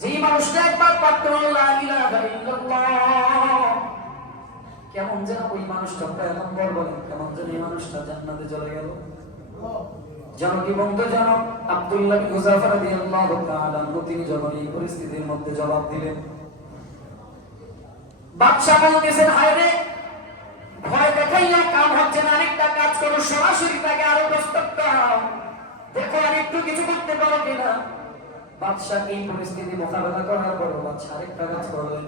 যেই মানুষটা একবার পাঠ করল লা ইলাহা ইল্লাল্লাহ, কেমন যেন ওই মানুষটা পয়গম্বর বলেন, কেমন যেন এই মানুষটা জান্নাতে চলে গেল। জনকি বন্ধু জনক আব্দুল্লাহ বিন হুযাফা রাদিয়াল্লাহু তাআলা তিনি যখন এই পরিস্থিতির মধ্যে জবাব দিলেন, বাদশা বলতেছেন, হায় রে, ভয় দেখাইয়া কাম হচ্ছে না, আরেকটা কাজ করো, সরাসরি তাকে আরো প্রস্তাব দাও, দেখো আর একটু কিছু করতে পারো কিনা। বাদশা এই পরিস্থিতি মোকাবেলা করার পর বাদশা আরেকটা কাজ করলেন,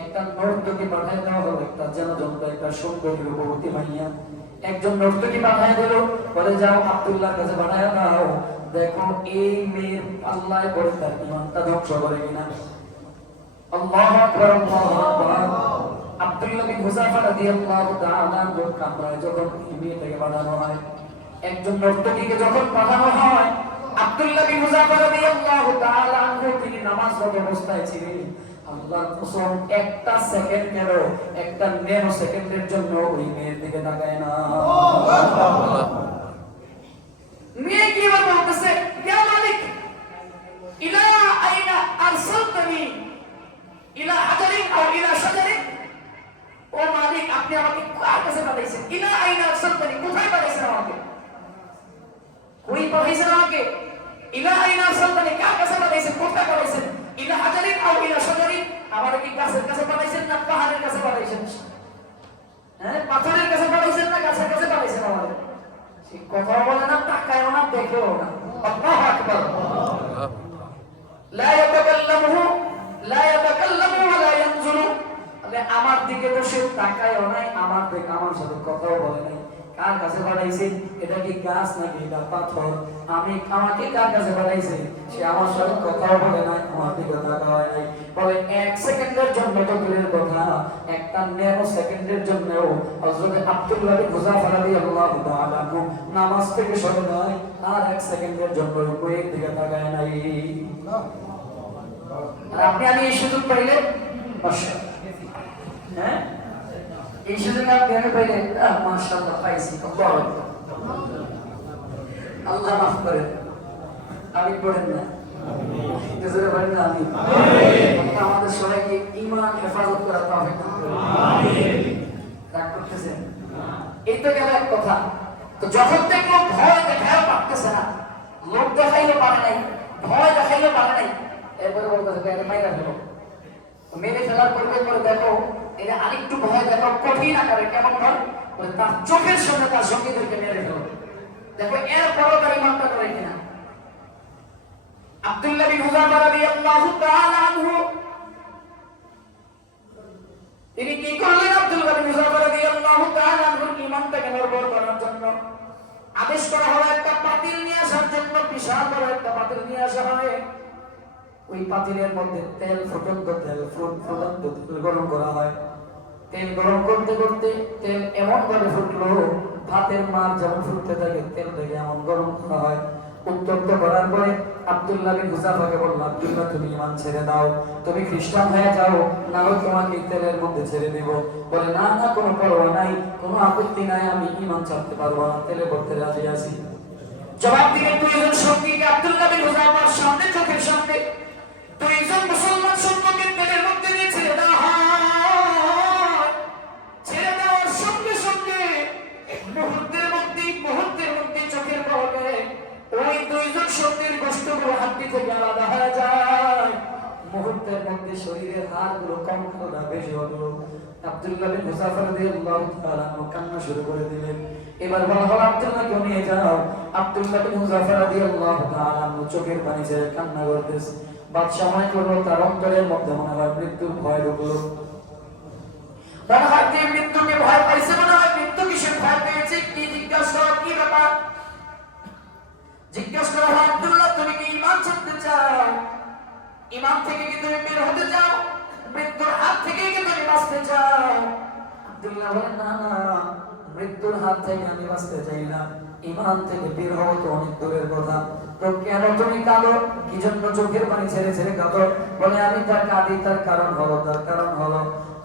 একটা নর্তকী পাঠায় দেওয়া হলো, একটা যেন যন্ত্র, একটা সুন্দরী রূপবতী মাইয়া, একজন নর্তকী পাঠায় দিল, বলে যাও আব্দুল্লাহর কাছে পাঠায় দাও, দেখো এই মেয়ের আল্লাহ পরে তার ঈমানটা ধ্বংস করে কিনা। আল্লাহু আকবার, আল্লাহু আকবার। আব্দুল্লাহ বিন হুযাফা রাদিয়াল্লাহু তাআলা কামরায় যখন এই মেয়েটাকে পাঠানো হয়, একজন নর্তকীকে যখন পাঠানো হয়, আব্দুল্লাহ বিন হুযাফা রাদিয়াল্লাহু তাআলা তিনি নামাজরত অবস্থায় ছিলেন। আল্লাহর কসম, একটা সেকেন্ডেরও, একটা ন্যানো সেকেন্ডের জন্য ওই মেয়ের দিকে তাকায় না। মেয়ে কি বলতেছে, ইয়া মালিক, ইলা আইনা আরসালতানি, ইলা হাজারিন আও ইলা শাজারিন, ও মালিক আপনি আমাকে কার কাছে পাঠাইছেন? ইলা আইনা আরসালতানি, কোথায় পাঠাইছেন আমাকে? কই পাঠাইছেন আমাকে? ইলা আইনা আরসালতানি, কার কাছে পাঠাইছেন, কোথায় পাঠাইছেন? ইলা হাজারিন আও ইলা শাজারিন, আমারে কি গাছের কাছে পাঠাইছেন না পাহাড়ের কাছে পাঠাইছেন? হ্যাঁ, পাথরের কাছে পাঠাইছেন না গাছের কাছে পাঠাইছেন আমারে? সে কথা বলে না, তাকায়ও না, দেখেও না। আল্লাহু আকবার। লা ইয়াতাকাল্লামু ওয়া লা ইয়ানজুরু, আমার দিকে বসে তাকায়ও নাই, আমার দিকে আমার সাথে কথাও বলে নাই। কার কাছে পাঠাইছে? এটা কি গাছ নাকি এটা পাথর? আমাকে কার কাছে পাঠাইছে? সে আমার সাথে কথাও বলে নাই, আমার দিকে তাকাও নাই। বলে এক সেকেন্ডের জন্য তো দূরের কথা, একটা ন্যানো সেকেন্ডের জন্যও হযরত আব্দুল্লাহ বিন হুযাফা রাদিয়াল্লাহু তাআলা নামাজ থেকে সরে নাই, আর এক সেকেন্ডের জন্য উপরের দিকে তাকায় নাই। আর আপনি আমি এই সুযোগ পাইলে, হ্যাঁ, এই সুযোগ আপনি আমি পাইলে, মাশাআল্লাহ পাইছি, আল্লাহ মাফ করেন। আমি পড়েন না, আমাদের সবাইকে ঈমান হেফাজত করা তৌফিক দান করুন। রাগ করতেছেন? এই তো গেল এক কথা। তো যখন দেখলো ভয় দেখাইও পারতেছে না, লোক দেখাইলে পারে নাই, ভয় দেখাইলে পারে নাই, এরপরে বলতেছে এটা মাইরা ফেলো। মেরে ফেলার পরে দেখো এটা আরেকটু ভয় দেখো, কঠিন আকারে। কেমন ভয়? তার চোখের সামনে তার সঙ্গীদেরকে মেরে ফেলো। দেখো এরপরও তার ঈমানটা করে কিনা। আব্দুল্লাহ বিন হুযাফা রাদিয়াল্লাহু তাআলা আনহু তিনি কি করলেন? আব্দুল্লাহ বিন হুযাফা রাদিয়াল্লাহু তাআলা আনহুর ঈমানটাকে নড়বড় করার জন্য আদেশ করা হলো একটা পাতিল নিয়ে আসার জন্য। বিশাল বড় একটা পাতিল নিয়ে আসা হয়। ওই পাতিলের মধ্যে তেল ফুটন্ত তেল গরম করা হয়। তেল গরম করতে করতে তেল এমন ভাবে ফুটলো, ভাতের মার যেমন ফুটতে থাকে তেল থেকে এমন গরম করা হয়। উত্তপ্ত করার পরে আব্দুল্লাহ বিন হুযাফাকে বলল, আব্দুল্লাহ তুমি ঈমান ছেড়ে দাও, তুমি খ্রিস্টান হয়ে যাও, না হয় তোমাকে তেলের মধ্যে ছেড়ে দেব। বলে না না, কোনো পরোয়া নাই, কোনো আপত্তি নাই, আমি ঈমান ছাড়তে পারবো না, তেলে পড়তে রাজি আছি। জবাব দিলেন দুইজন সঙ্গীকে আব্দুল্লাহ বিন হুযাফার সামনে, চোখের সামনে দুইজন মুসলমান সৈন্যকে তেলের মধ্যে দিয়ে ছেড়ে দেওয়া হয়। ছেড়ে দেওয়ার সঙ্গে সঙ্গে মুহূর্তের মধ্যে চোখের পলকে ওই দুইজন সৈন্যের গোশতগুলো হাড্ডি থেকে আলাদা হয়ে যায়। মুহূর্তের মধ্যে শরীরের হাড়গুলো কঙ্কনা বেশি হলো। আব্দুল্লাহ বিন হুযাফা রাদিয়াল্লাহু তাআলা কান্না শুরু করে দিলেন। এবার বলা হলো আব্দুল্লাহকে নিয়ে যাও। আব্দুল্লাহ বিন হুযাফা রাদিয়াল্লাহু তাআলা চোখের পানি ছেড়ে কান্না করতেছে। বাদশা মনে করলো তার অন্তরের মধ্যে মনে হয় মৃত্যুর ভয় ঢুকলো। মনে হয় যে মৃত্যুকে ভয় পাইছে, মনে হয় মৃত্যু কিসের ভয় পেয়েছে। কি জিজ্ঞাসা করা, কি ব্যাপার জিজ্ঞাসা করা হয়, আব্দুল্লাহ তুমি কি ঈমান ছাড়তে চাও? ঈমান থেকে কি তুমি বের হতে চাও? মৃত্যুর হাত থেকে কি তুমি বাঁচতে চাও? আব্দুল্লাহ বলেন না না, মৃত্যুর হাত থেকে আমি বাঁচতে চাই না, ঈমান থেকে বের হওয়া তো অনেক দূরের কথা। তো কেন তুমি কাঁদো? কি জন্য চোখের পানি ছেড়ে ছেড়ে কাঁদো? বলে আমি তার কাঁদি, তার কারণ হলো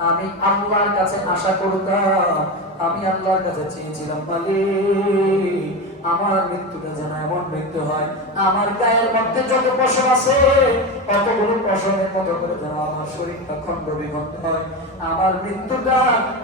আমি আল্লাহর কাছে আশা করতাম, আমি আল্লাহর কাছে চেয়েছিলাম, মালিক আমার মৃত্যুটা যেন এমন মৃত্যু হয়, আমার গায়ের মধ্যে যত পশম আছে কতগুলো পশমের মতো করে যেন আমার শরীরটা খণ্ড বিখণ্ড হয়। আমার মৃত্যুটা,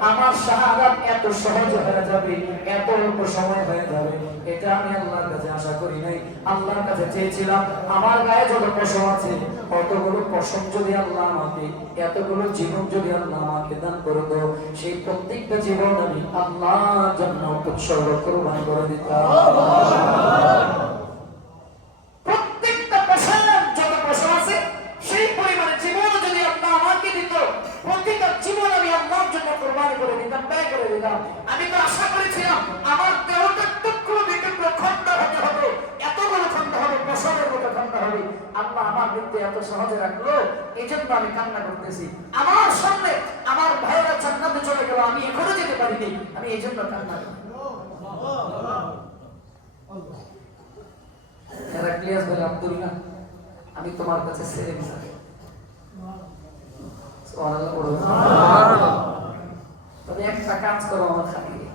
আমার শাহাদাত এত সহজ হয়ে যাবে, এত অল্প সময় হয়ে যাবে, এটা আমি আল্লাহর কাছে আশা করি নাই। আল্লাহর কাছে চেয়েছিলাম আমার গায়ে যত পশম আছে কতগুলো পশম যদি আল্লাহ আমাকে, এতগুলো জীবন যদি আল্লাহ আমাকে দান করে দাও, সেই প্রত্যেকটা জীবন আমি আল্লাহর জন্য উৎসর্গ কুরবান করে দিতাম। প্রত্যেকটা পশম যত পশম আছে সেই পরিমাণে জীবন যদি আল্লাহ আমাকে দিত, প্রত্যেকটা জীবন আমি আল্লাহর জন্য কুরবান করে দিতাম, ব্যয় করে দিতাম। আমি তো আশা করেছিলাম আমার দেহটা টুকরো বিটুকরো খণ্ড হতে হবে, এতগুলো খণ্ড হবে, পশমের মতো খণ্ড হবে। আল্লাহ আমার মৃত্যু এত সহজে রাখলো, এই জন্য আমি কান্না করতেছি। আমার সামনে আমার ভাইয়েরা জান্নাতে চলে গেল, আমি এখনো যেতে পারিনি, আমি এই জন্য কান্না করি। হেরাক্লিয়াস বলে, আব্দুল্লাহ আমি তোমার কাছে ছেড়ে দিলাম। তবে একটা কাজ করো আমার খাতিরে।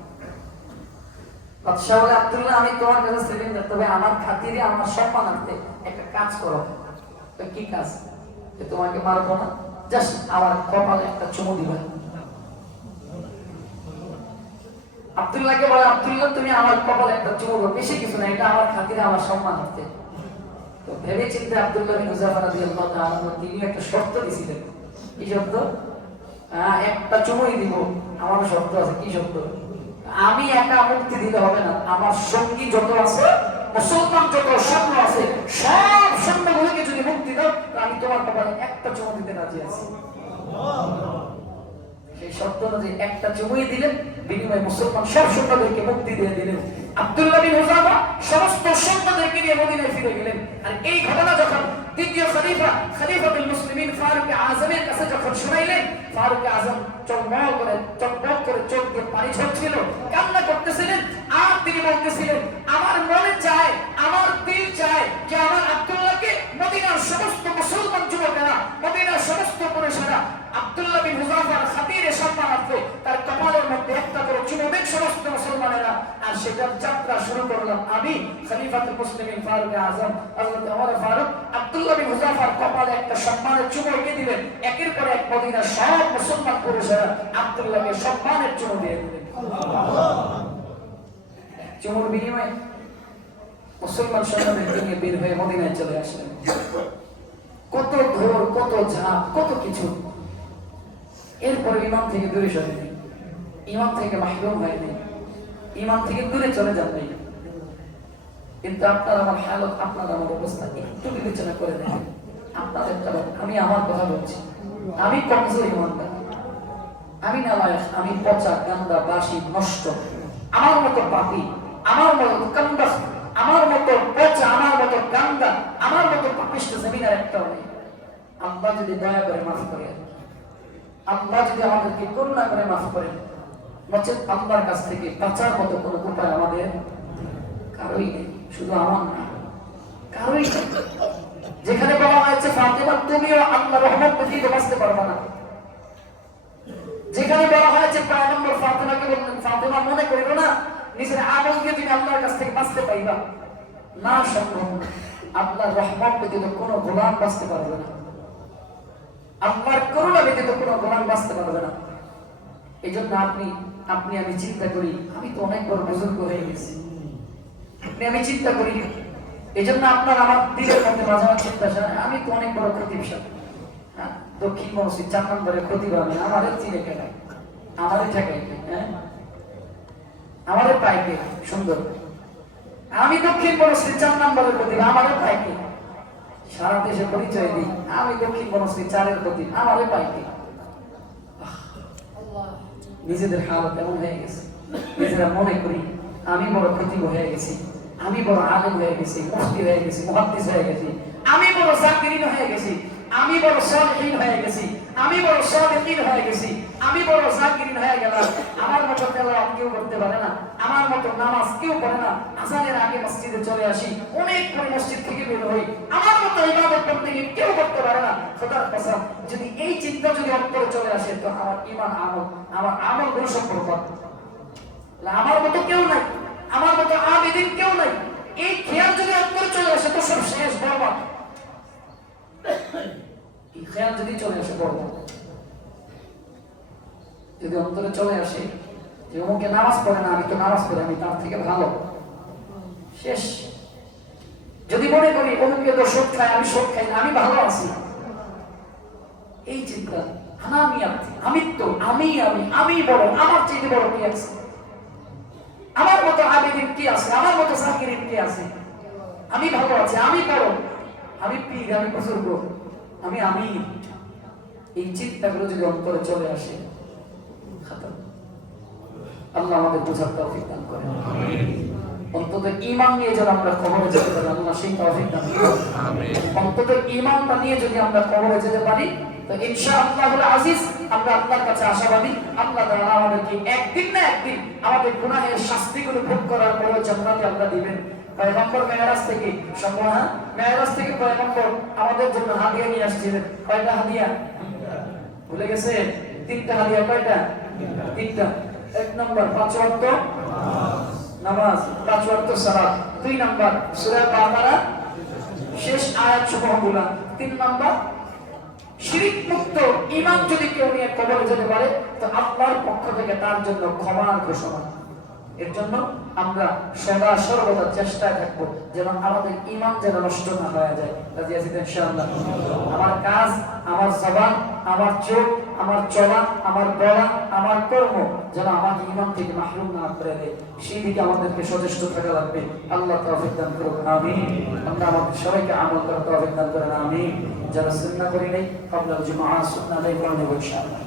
বাদশাহ বলে, আব্দুল্লাহ আমি তোমার কাছে ছেড়ে দিলাম, তবে আমার খাতিরে, আমার সম্মানার্থে একটা কাজ করো। কি কাজ? তোমাকে মারবো না, জাস্ট আমার কপালে একটা চুমু দিবা। আব্দুল্লাহকে বলে, আব্দুল্লাহ তুমি আমার কপালে একটা চুমু দাও, বেশি কিছু না, এটা আমার খাতিরে, আমার সম্মানার্থে। তো ভেবে চিন্তে আব্দুল্লাহ বিন হুযাফা রাদিয়াল্লাহু তাআলা তিনি একটা শর্ত দিয়েছিলেন। কি শর্ত? একটা চুমুই দিব, আমার শর্ত আছে। কি শর্ত? আমি একা মুক্তি দিতে হবে না, আমার সঙ্গী যত আছে, মুসলমান যত সৈন্য আছে, সব সৈন্যগুলোকে যদি মুক্তি দাও, আমি তোমার কপালে একটা চুমু দিতে রাজি আছি। সেই শর্ত অনুযায়ী একটা চুমুই দিলেন, বিনিময়ে মুসলমান সব সৈন্যদেরকে মুক্তি দিয়ে দিলেন। আব্দুল্লাহ বিন হুযাফা সমস্ত সৈন্যদেরকে নিয়ে মদিনায় ফিরে গেলেন। আর এই ঘটনা যখন দ্বিতীয় খলিফাতুল মুসলিমিন ফারুক আযমের কাছে যখন শুনাইলেন, ফারুক আযম চমক করে চোখ দিয়ে পানি ঝরছিল, কান্না করতেছিলেন। আর তিনি বলতেছিলেন, আমার মনে চায়, আমার দিল চায় যে আমার আব্দুল্লাহকে মদিনার সমস্ত মুসলমান যুবকেরা, মদিনার সমস্ত পুরুষেরা আব্দুল্লাহ বিন হুযাফার খাতিরে সম্মানার্থে তার কপালের মধ্যে একটা করে চুমু দেন সমস্ত মুসলমানেরা। আর সেটার যাত্রা শুরু করলাম আমি, খলিফাতুল মুসলিমিন ফারুক আযম হযরত ওমর ফারুক আব্দুল্লাহ বিন হুযাফার কপালে একটা সম্মানের চুমু এঁকে দিলেন। একের পর এক মদিনার সব মুসলমান পুরুষেরা আব্দুল্লাহকে সম্মানের চুমু দিয়ে দিলেন। চুমুর বিনিময়ে মুসলমান সৈন্যদেরকে নিয়ে বের হয়ে মদিনায় চলে আসলেন। কত ঘোর, কত ঝাঁপ, কত কিছু। এরপরে ইমাম থেকে দূরে সরে নেই, ইমাম থেকে মাহরুম হয়নি, ইমাম থেকে দূরে চলে যান নাই। কিন্তু আপনার আমার হালত, আপনার আমার অবস্থা একটু বিবেচনা করে দেখেন। আপনাদের কারণ আমি আমার কথা বলছি, আমি কমজোর ইমানদার, আমি নালায়েক, আমি পচা গান্দা বাসি নষ্ট, আমার মতো পাপী, আমার মতো কান্দাস, আমার মতো পচা, আমার মতো গান্দা, আমার মতো পাপিষ্ঠ জমিনের একটাও নেই। আল্লাহ যদি দয়া করে মাফ করে, আল্লাহ যদি আমাদেরকে করুণা করে মাফ করেন, নচেত আল্লাহর কাছ থেকে বাঁচার মতো কোনো উপায় আমাদের কারোই নেই। শুধু আমার না, কারোই নেই। যেখানে বলা হয়েছে ফাতেমা তুমিও আল্লাহর রহমত ব্যতীত বাঁচতে পারবে না, যেখানে বলা হয়েছে পয়গম্বর ফাতেমাকে বললেন, ফাতেমা মনে করিও না নিজের আমল দিয়ে তুমি আল্লাহর কাছ থেকে বাঁচতে পাইবা, না, সম্ভব না। আল্লাহর রহমত ব্যতীত কোনো গোলাম বাঁচতে পারবে না, আল্লাহর করুণা ব্যতীত কোনো গোলাম বাঁচতে পারবে না। এই জন্য আপনি আমি চিন্তা করি, আমি তো অনেক বড় বুজুর্গ হয়ে গেছি, আমি চিন্তা করি। এই জন্য আপনার আমার দিলের মধ্যে মাঝে মাঝে চিন্তা আসে, আমি তো অনেক বড় খতিব সাহেব, দক্ষিণ মসজিদ 4 নম্বরের খতিব, আমি আমাদের চিনে কেন, আমাদের ঠেকাই, আমাদের পাইকে সুন্দর, আমি দক্ষিণ মসজিদ 4 নম্বরের খতিব, আমাদের পাইকে সারা দেশে পরিচয় দিই, আমি দক্ষিণ মসজিদ 4-এর খতিব, আমাদের পাইকে। নিজেদের হালত এমন হয়ে গেছে, নিজেরা মনে করি আমি বড় খতিব হয়ে গেছি, আমি বড় আলেম হয়ে গেছি, মুফতি হয়ে গেছি, মুহাদ্দিস হয়ে গেছি, আমি বড় জাকিরিন হয়ে গেছি, আমি বড় সালেহিন হয়ে গেছি, আমি বড় সালেহিন হয়ে গেছি, আমি বড় জাকিরিন হয়ে গেলাম। আমার মতো তেলাওয়াত কেউ করতে পারে না, আমার মতো নামাজ কেউ পড়ে না, আযানের আগে মসজিদে চলে আসি, অনেক পরে মসজিদ থেকে বের হই, আমার মতো ইবাদত করতে গিয়ে কেউ করতে পারে না। খোদার কসম, যদি এই চিন্তা যদি অন্তরে চলে আসে, তো আমার ঈমান, আমার আমল গুলো সব বরবাদ। আমার মতো কেউ নাই, আমার মতো আবেদিন কেউ নাই, এই খেয়াল যদি অন্তরে চলে আসে তো সব শেষ, বরবাদ। এই খেয়াল যদি চলে আসে বরবাদ, যদি অন্তরে চলে আসে যে অমুকে নামাজ পড়ে না, আমি তো নামাজ পড়ি, আমি তার থেকে ভালো, শেষ। যদি মনে করি অমুকে তো সুদ খায়, আমি সুদ খাই না, আমি ভালো আছি, এই চিন্তা, আমি বড়, আমার চেয়ে বড় কি আছে, আমার মতো আবেদিন কি আছে, আমার মতো জাকিরিন কি আছে, আমি ভালো আছি, আমি বড়, আমি পীর, আমি বুজুর্গ, আমি এই চিন্তাগুলো যদি অন্তরে চলে আসে, আল্লাহ আমাদের বোঝার তৌফিক দান করেন। অন্তত ঈমান নিয়ে যেন আমরা কবরে যেতে পারি, আল্লাহ সেই তৌফিক দান করেন। অন্তত ঈমানটা নিয়ে যদি আমরা কবরে যেতে পারি তো ইনশাআল্লাহুল আজিজ আমরা আল্লাহর কাছে আশাবাদী, আল্লাহ তাআলা আমাদেরকে একদিন না একদিন আমাদের গুনাহের শাস্তিগুলো ভোগ করার পরে জান্নাতে আল্লাহ দিবেন। পয়গম্বর মেরাজ থেকে মেরাজ থেকে পয়গম্বর আমাদের জন্য হাদিয়া নিয়ে আসছিলেন। কয়টা হাদিয়া ভুলে গেছে? 3টা হাদিয়া। কয়টা? 3টা। 1 নাম্বার 5 ওয়াক্ত নামাজ, 5 ওয়াক্ত সালাত। 2 নাম্বার সূরা বাকারা শেষ আয়াত সমূহগুলো। 3 নাম্বার শিরক মুক্ত ঈমান যদি কেউ নিয়ে কবরে যেতে পারে তো আল্লাহর পক্ষ থেকে তার জন্য ক্ষমার ঘোষণা। এর জন্য আমরা সদা সর্বদা চেষ্টায় থাকবো যেন আমাদের ঈমান যেন নষ্ট না হয়ে যায়। রাজি আছি ইনশাআল্লাহ? আমার কাজ, আমার জবান, আমার চোখ, আমার চলা, আমার বলা, আমার কর্ম যেন আমাকে ঈমান থেকে মাহরুম না করে দেয়, সেই দিকে আমাদেরকে সচেষ্ট থাকা লাগবে। আল্লাহ তৌফিক দান করুন, আমিন। আমরা আমাদের সবাইকে আমল করার তৌফিক দান করেন, আমিন। যারা সুন্নাহ করি নাই ক্বাবলা জুমআ সুন্নাহ আদায় করে নেব ইনশাআল্লাহ।